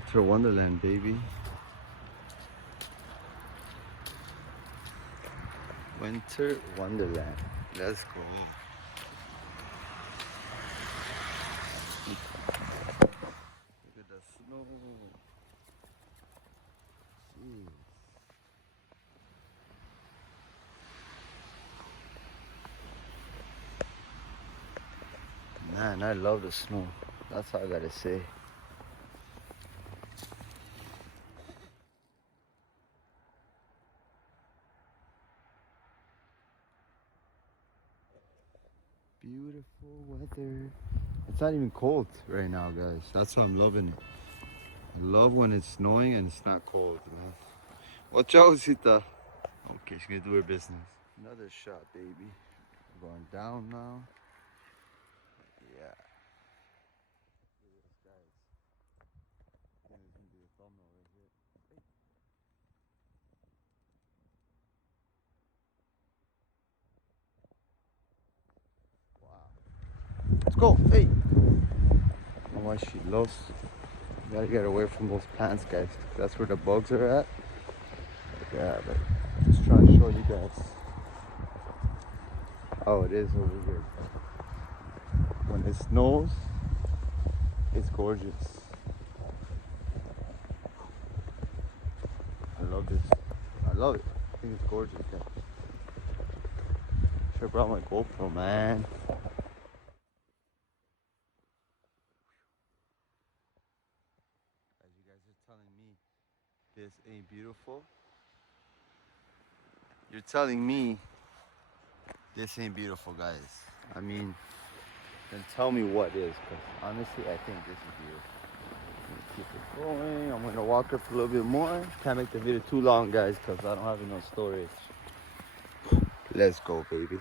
Winter Wonderland, baby. Winter Wonderland. Let's go. Look at the snow. Jeez. Man, I love the snow. That's all I gotta say. Beautiful weather. It's not even cold right now, guys. That's why I'm loving it. I love when it's snowing and it's not cold, man. Watch out, Sita. Okay, she's gonna do her business. Another shot, baby. We're going down now. Yeah. Look at this, guys. Gonna do a thumbnail right here. Hey. Wow. Let's go. Hey. How much she loves. You gotta get away from those plants, guys. That's where the bugs are at. Yeah, but just trying to show you guys how it is over here. When it snows, it's gorgeous. I love this. I love it. I think it's gorgeous, guys. Should have brought my GoPro, man. As you guys are telling me this ain't beautiful, you're telling me this ain't beautiful, guys. I mean, then tell me what is, because honestly, I think this is beautiful. I'm gonna keep it going. I'm gonna walk up a little bit more. Can't make the video too long, guys, because I don't have enough storage. Let's go, baby.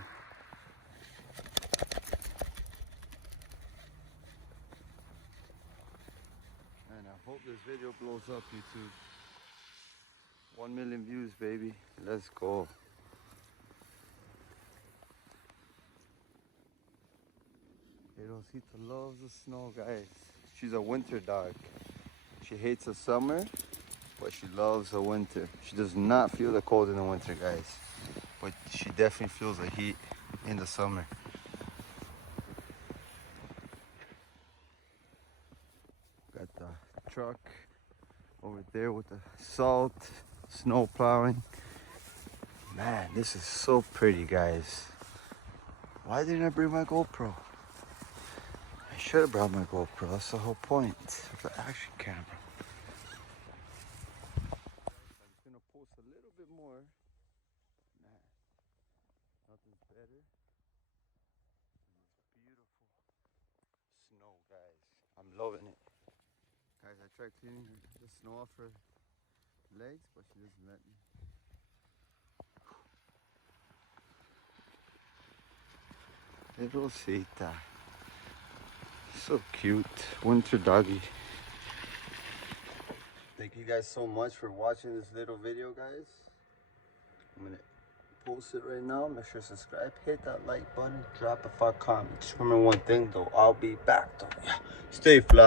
And I hope this video blows up, YouTube. 1 million views, baby. Let's go. Rosita loves the snow, guys. She's a winter dog. She hates the summer, but she loves the winter. She does not feel the cold in the winter, guys. But she definitely feels the heat in the summer. Got the truck over there with the salt, snow plowing. Man, this is so pretty, guys. Why didn't I bring my GoPro? I should have brought my GoPro. That's the whole point of the action camera. I'm just gonna post a little bit more. Man, nothing's better than this beautiful snow, guys. I'm loving it. Guys, I tried cleaning the snow off her legs, but she doesn't let me. Little Sita. So cute. Winter doggy. Thank you guys so much for watching this little video, guys. I'm gonna post it right now. Make sure to subscribe, hit that like button, drop a 5 comment. Just remember one thing though, I'll be back though. Yeah. Stay fly.